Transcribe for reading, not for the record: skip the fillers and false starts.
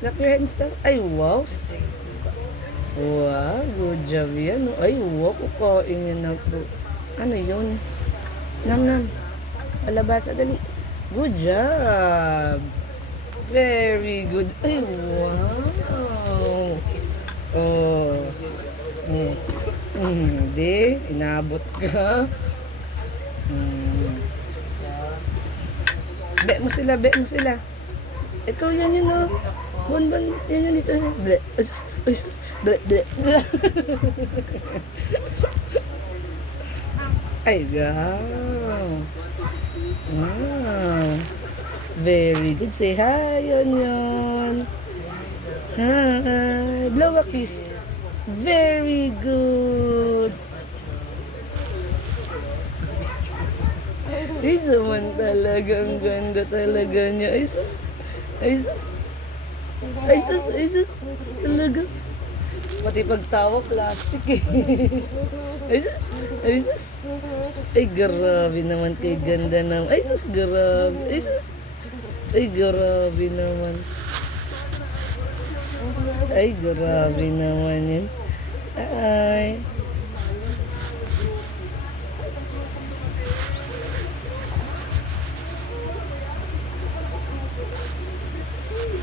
Lock your hands down. Ay, wow. Wow, good job yan. Oh. Ay, wow, kukain yan na po. Ano yun? Nam, nam. Alabasa, dali. Good job. Very good. Ay, wow. Oh. Mm. Hindi, inabot ka. Mm. Be mo sila, be mo sila. Ito, yan yun, oh. Bon, yan yun dito. Ble, asus, asus, ble, ble. Ay, wow. Wow. Very good. Say hi, Yon. Hi. Blow a kiss. Very good. Ay, saman talaga. Ang ganda talaga niya. Ay, sus. Ay, sus. Ay, sus. Ay, sus. Talaga. Pati pagtawa, plastic eh. Ay, sus. Ay, sus. Ay, grabe naman kay ganda naman. Ay, sus, grabe. Ay, sus. Ay, grabe naman. Ay, grabe naman yun. Ay.